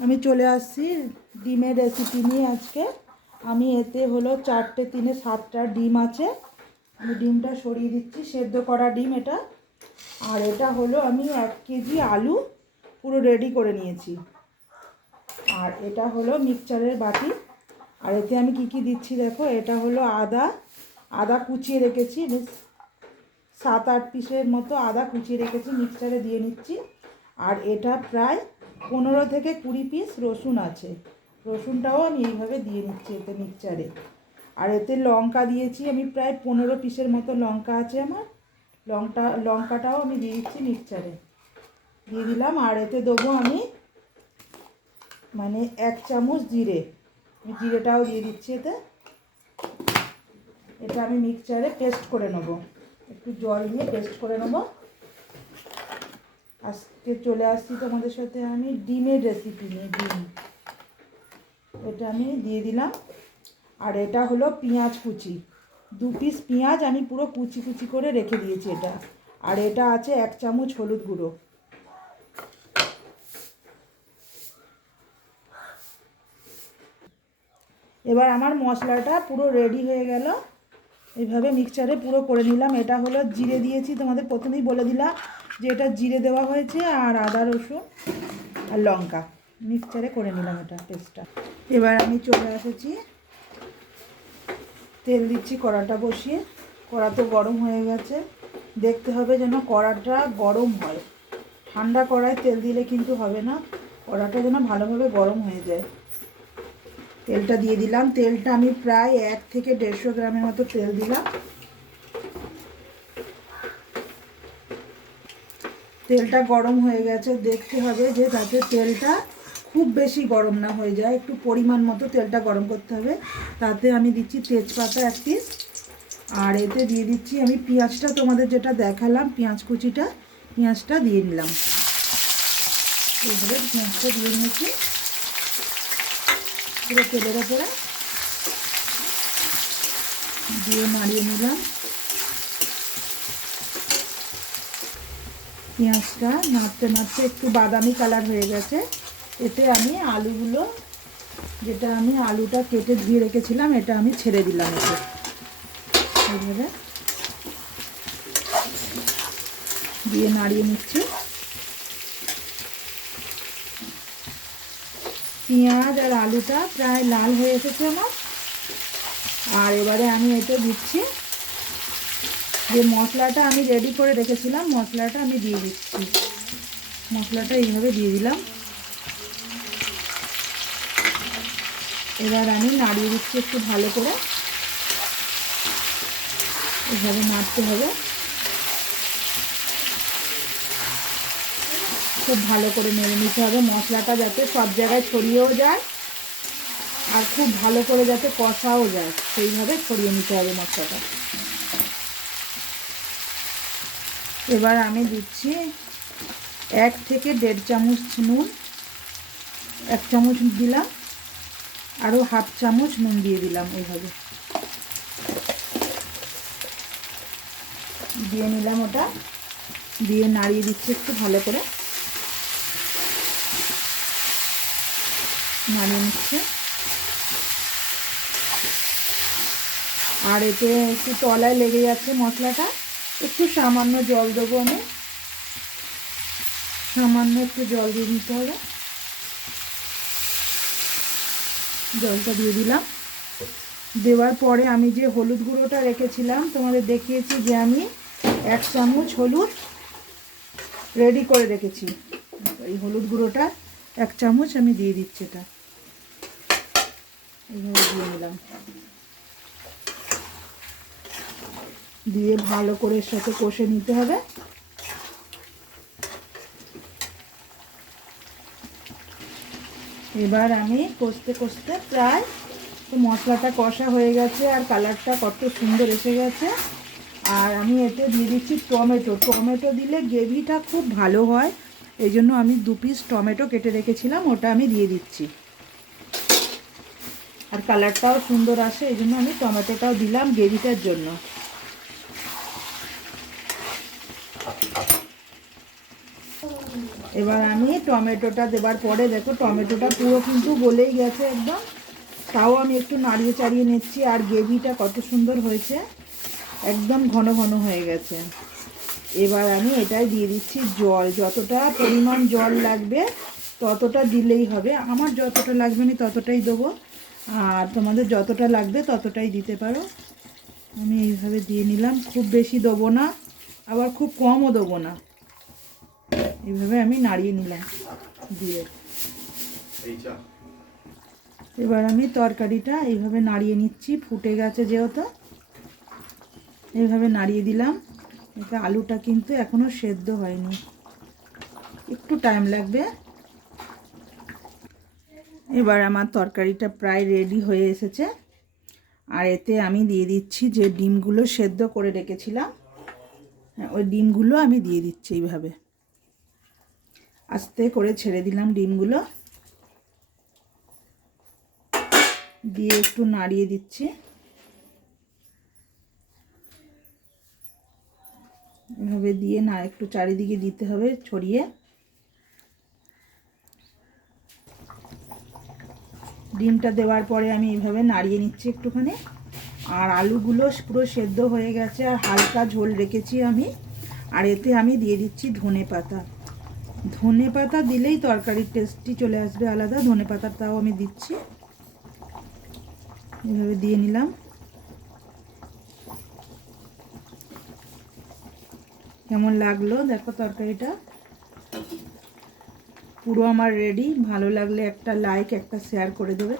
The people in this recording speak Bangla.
আমি চলে আসছি ডিমের রেসিপি নিয়ে আজকে। আমি এতে হলো 4টে 3-এ 7টা ডিম আছে। আমি ডিমটা সরিয়ে দিচ্ছি, সেদ্ধ করা ডিম এটা। আর এটা হলো আমি 1 কেজি আলু পুরো রেডি করে নিয়েছি। আর এটা হলো মিক্সচারের বাটি। আর এতে আমি কি দিচ্ছি দেখো, এটা হলো আদা কুচিয়ে রেখেছি, 7-8 পিসের মতো আদা কুচিয়ে রেখেছি, মিক্সচারে দিয়ে নিচ্ছি। আর এটা প্রায় 15 থেকে 20 পিস রসুন আছে, রসুনটাও আমি এইভাবে দিয়ে নিচ্ছি এতে মিক্সচারে। আর এতে লঙ্কা দিয়েছি আমি প্রায় 15 পিসের মতো লঙ্কা আছে আমার, লঙ্কাটাও আমি দিয়ে দিচ্ছি মিক্সচারে, দিয়ে দিলাম। আর এতে দেবো আমি 1 চামচ জিরে, আমি জিরেটাও দিয়ে দিচ্ছি এতে। এটা আমি মিক্সচারে পেস্ট করে নেব, একটু জল দিয়ে পেস্ট করে নেব। আজকে চলে আসছি তোমাদের সাথে আমি ডিমের রেসিপি নিয়ে। ডিম এটা আমি দিয়ে দিলাম। আর এটা হলো পেঁয়াজ কুচি, 2 পিস পেঁয়াজ আমি পুরো কুচি কুচি করে রেখে দিয়েছি এটা। আর এটা আছে 1 চামচ হলুদ গুঁড়ো। এবার আমার মশলাটা পুরো রেডি হয়ে গেল, এইভাবে মিক্সচারে পুরো করে নিলাম। এটা হলো জিরে দিয়েছি, তোমাদের প্রথমেই বলে দিলাম যে এটা জিরে দেওয়া হয়েছে, আর আদা রসুন আর লঙ্কা মিক্সচারে করে নিলাম এটা পেস্টটা। এবার আমি চলে এসেছি, তেল দিচ্ছি কড়াটা বসিয়ে। কড়া তো গরম হয়ে গেছে, দেখতে হবে যেন কড়াটা গরম হয়। ঠান্ডা কড়ায় তেল দিলে কিন্তু হবে না, কড়াটা যেন ভালোভাবে গরম হয়ে যায়। তেলটা দিয়ে দিলাম, তেলটা আমি প্রায় 1 থেকে 150 গ্রামের মতো তেল দিলাম। তেলটা গরম হয়ে গেছে, দেখতে হবে যে তাতে তেলটা খুব বেশি গরম না হয়ে যায়, একটু পরিমাণ মতো তেলটা গরম করতে হবে। তাতে আমি দিচ্ছি তেজপাতা 1 পিস। আর এতে দিয়ে দিচ্ছি আমি পেঁয়াজটা, তোমাদের যেটা দেখালাম পেঁয়াজ কুচিটা, পেঁয়াজটা দিয়ে নিলাম। এইভাবে পেঁয়াজটা দিয়ে নিয়েছি পুরো তেলের ওপরে, দিয়ে নাড়িয়ে নিলাম। পেঁয়াজটা নাড়তে নাড়তে একটু বাদামি কালার হয়ে গেছে। এতে আমি আলুগুলো, যেটা আমি আলুটা কেটে ধুয়ে রেখেছিলাম, এটা আমি ছেড়ে দিলাম এতে। এইভাবে দিয়ে নাড়িয়ে নিচ্ছি। পেঁয়াজ আর আলুটা প্রায় লাল হয়ে এসেছে আমার। আর এবারে আমি এতে দিচ্ছি যে মশলাটা আমি রেডি করে রেখেছিলাম, মশলাটা আমি দিয়ে দিচ্ছি। মশলাটা এইভাবে দিয়ে দিলাম। এবার আমি নাড়িয়ে দিচ্ছি একটু ভালো করে, এইভাবে নাড়তে হবে। খুব ভালো করে নেড়ে নিতে হবে, মশলাটা যাতে সব জায়গায় ছড়িয়েও যায় আর খুব ভালো করে যাতে কষাও যায়, সেইভাবে ছড়িয়ে নিতে হবে মশলাটা। এবার আমি দিচ্ছি 1 থেকে 1.5 চামচ নুন, 1 চামচ দিলাম, আরও 1/2 চামচ নুন দিয়ে দিলাম। এইভাবে দিয়ে নিলাম, ওটা দিয়ে নাড়িয়ে দিচ্ছি একটু ভালো করে, নাড়িয়ে নিচ্ছে। আর এতে একটু তলায় লেগে যাচ্ছে মশলাটা, একটু সামান্য জল দেবো আমি, সামান্য একটু জল দিয়ে দিতে হবে। জলটা দিয়ে দিলাম। দেওয়ার পরে আমি যে হলুদ গুঁড়োটা রেখেছিলাম, তোমাদের দেখিয়েছি যে আমি 1 চামচ হলুদ রেডি করে রেখেছি, এই হলুদ গুঁড়োটা 1 চামচ আমি দিয়ে দিচ্ছি। এটা এইভাবে দিয়ে নিলাম, দিয়ে ভালো করে এর সাথে কষে নিতে হবে। এবার আমি কষতে কষতে প্রায় মশলাটা কষা হয়ে গেছে, আর কালারটা কত সুন্দর এসে গেছে। আর আমি এতে দিয়ে দিচ্ছি টমেটো। টমেটো দিলে গ্রেভিটা খুব ভালো হয়, এই জন্য আমি 2 পিস টমেটো কেটে রেখেছিলাম, ওটা আমি দিয়ে দিচ্ছি। আর কালারটাও সুন্দর আসে, এই জন্য আমি টমেটোটাও দিলাম গ্রেভিটার জন্য। এবার আমি টমেটোটা দেওয়ার পরে দেখো টমেটোটা পুরো কিন্তু গলেই গেছে একদম, তাও আমি একটু নাড়িয়ে চাড়িয়ে নিচ্ছি। আর গ্রেভিটা কত সুন্দর হয়েছে, একদম ঘন ঘন হয়ে গেছে। এবার আমি এটাই দিয়ে দিচ্ছি জল, যতটা পরিমাণ জল লাগবে ততটা দিলেই হবে। আমার যতটা লাগবে না ততটাই দেবো, আর তোমাদের যতটা লাগবে ততটাই দিতে পারো। আমি এইভাবে দিয়ে নিলাম, খুব বেশি দেবো না আবার খুব কমও দেবো না, এইভাবে আমি নাড়িয়ে নিলাম দিয়ে। এবার আমি তরকারিটা এইভাবে নাড়িয়ে নিচ্ছি, ফুটে গেছে যেহেতু এইভাবে নাড়িয়ে দিলাম। এটা আলুটা কিন্তু এখনও সেদ্ধ হয়নি, একটু টাইম লাগবে। এবার আমার তরকারিটা প্রায় রেডি হয়ে এসেছে। আর এতে আমি দিয়ে দিচ্ছি যে ডিমগুলো সেদ্ধ করে রেখেছিলাম, ওই ডিমগুলো আমি দিয়ে দিচ্ছি এইভাবে আস্তে করে ছেড়ে দিলাম। ডিমগুলো দিয়ে একটু নাড়িয়ে দিচ্ছি, এভাবে দিয়ে না একটু চারিদিকে দিতে হবে ছড়িয়ে। ডিমটা দেওয়ার পরে আমি এইভাবে নাড়িয়ে নিচ্ছি একটুখানি। আর আলুগুলো পুরো সেদ্ধ হয়ে গেছে আর হালকা ঝোল রেখেছি আমি। আর এতে আমি দিয়ে দিচ্ছি ধনে পাতা। ধনে পাতা দিলেই তরকারির টেস্টটি চলে আসবে আলাদা, ধনে পাতাটাও আমি দিচ্ছি। এভাবে দিয়ে নিলাম। কেমন লাগলো দেখো তরকারিটা, পুরো আমার রেডি। ভালো লাগলে একটা লাইক একটা শেয়ার করে দেবে।